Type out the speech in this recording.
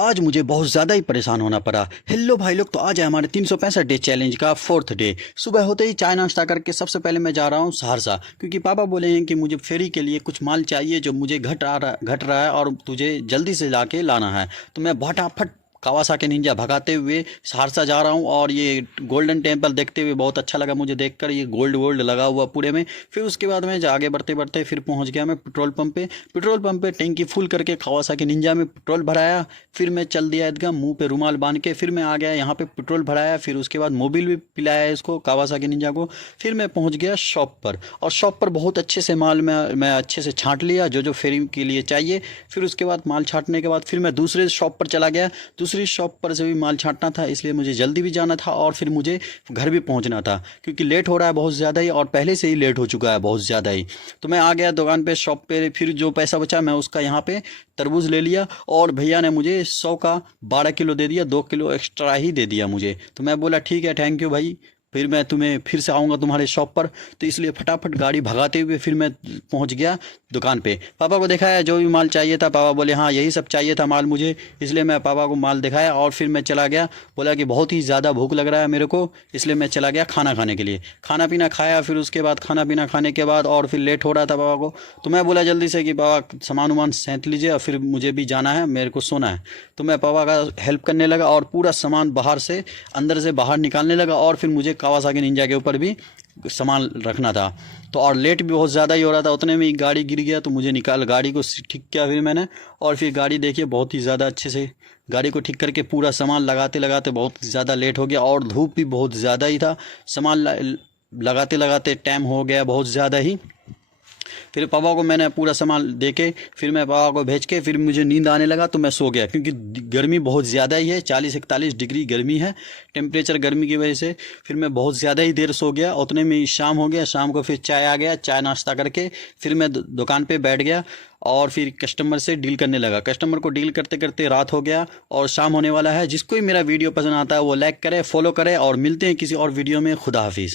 आज मुझे बहुत ज़्यादा ही परेशान होना पड़ा। हेलो भाई लोग, तो आज है हमारे 365 डे चैलेंज का 4th डे। सुबह होते ही चाय नाश्ता करके सबसे पहले मैं जा रहा हूँ सहरसा, क्योंकि पापा बोले हैं कि मुझे फेरी के लिए कुछ माल चाहिए जो मुझे घट रहा है और तुझे जल्दी से लाके लाना है। तो मैं फटाफट कावासाकी निंजा भगाते हुए सहरसा जा रहा हूँ। और ये गोल्डन टेम्पल देखते हुए बहुत अच्छा लगा मुझे देखकर, ये गोल्ड वोल्ड लगा हुआ पूरे में। फिर उसके बाद में आगे बढ़ते बढ़ते फिर पहुँच गया मैं पेट्रोल पंप पे। पेट्रोल पंप पे टैंकी फुल करके कावासाकी निंजा में पेट्रोल भराया। फिर मैं चल दिया एकदम मुंह पे रुमाल बांध के। फिर मैं आ गया यहाँ पे पेट्रोल भराया। फिर उसके बाद मोबिल भी पिलाया इसको कावासाकी निंजा को। फिर मैं पहुँच गया शॉप पर, और शॉप पर बहुत अच्छे से माल मैं अच्छे से छांट लिया जो जो फेरी के लिए चाहिए। फिर उसके बाद माल छांटने के बाद फिर मैं दूसरे शॉप पर चला गया। दूसरी शॉप पर से भी माल छांटना था, इसलिए मुझे जल्दी भी जाना था और फिर मुझे घर भी पहुंचना था, क्योंकि लेट हो रहा है बहुत ज़्यादा ही, और पहले से ही लेट हो चुका है बहुत ज़्यादा ही। तो मैं आ गया दुकान पे, शॉप पे। फिर जो पैसा बचा मैं उसका यहाँ पे तरबूज ले लिया, और भैया ने मुझे 100 का 12 किलो दे दिया, 2 किलो एक्स्ट्रा ही दे दिया मुझे। तो मैं बोला ठीक है, थैंक यू भाई, फिर मैं तुम्हें फिर से आऊँगा तुम्हारे शॉप पर। तो इसलिए फटाफट गाड़ी भगाते हुए फिर मैं पहुँच गया दुकान पे। पापा को दिखाया जो भी माल चाहिए था। पापा बोले हाँ यही सब चाहिए था माल मुझे, इसलिए मैं पापा को माल दिखाया और फिर मैं चला गया। बोला कि बहुत ही ज़्यादा भूख लग रहा है मेरे को, इसलिए मैं चला गया खाना खाने के लिए। खाना पीना खाया। फिर उसके बाद खाना पीना खाने के बाद और फिर लेट हो रहा था पापा को, तो मैं बोला जल्दी से कि पापा सामान वामान सैंत लीजिए और फिर मुझे भी जाना है, मेरे को सोना है। तो मैं पापा का हेल्प करने लगा और पूरा सामान बाहर से अंदर से बाहर निकालने लगा, और फिर मुझे कावासाकी निंजा के ऊपर भी सामान रखना था। तो और लेट भी बहुत ज़्यादा ही हो रहा था, उतने में ही गाड़ी गिर गया। तो मुझे निकाल गाड़ी को ठीक किया फिर मैंने, और फिर गाड़ी देखिए बहुत ही ज़्यादा अच्छे से गाड़ी को ठीक करके पूरा सामान लगाते लगाते बहुत ज़्यादा लेट हो गया, और धूप भी बहुत ज़्यादा ही था। सामान लगाते लगाते टाइम हो गया बहुत ज़्यादा ही। फिर पापा को मैंने पूरा सामान दे के फिर मैं पापा को भेज के फिर मुझे नींद आने लगा, तो मैं सो गया, क्योंकि गर्मी बहुत ज़्यादा ही है, 40-41 डिग्री गर्मी है टेम्परेचर गर्मी की वजह से। फिर मैं बहुत ज़्यादा ही देर सो गया, उतने में ही शाम हो गया। शाम को फिर चाय आ गया, चाय नाश्ता करके फिर मैं दुकान पे बैठ गया और फिर कस्टमर से डील करने लगा। कस्टमर को डील करते करते रात हो गया और शाम होने वाला है। जिसको भी मेरा वीडियो पसंद आता है वो लाइक करे, फॉलो करे, और मिलते हैं किसी और वीडियो में। खुदा हाफिज़।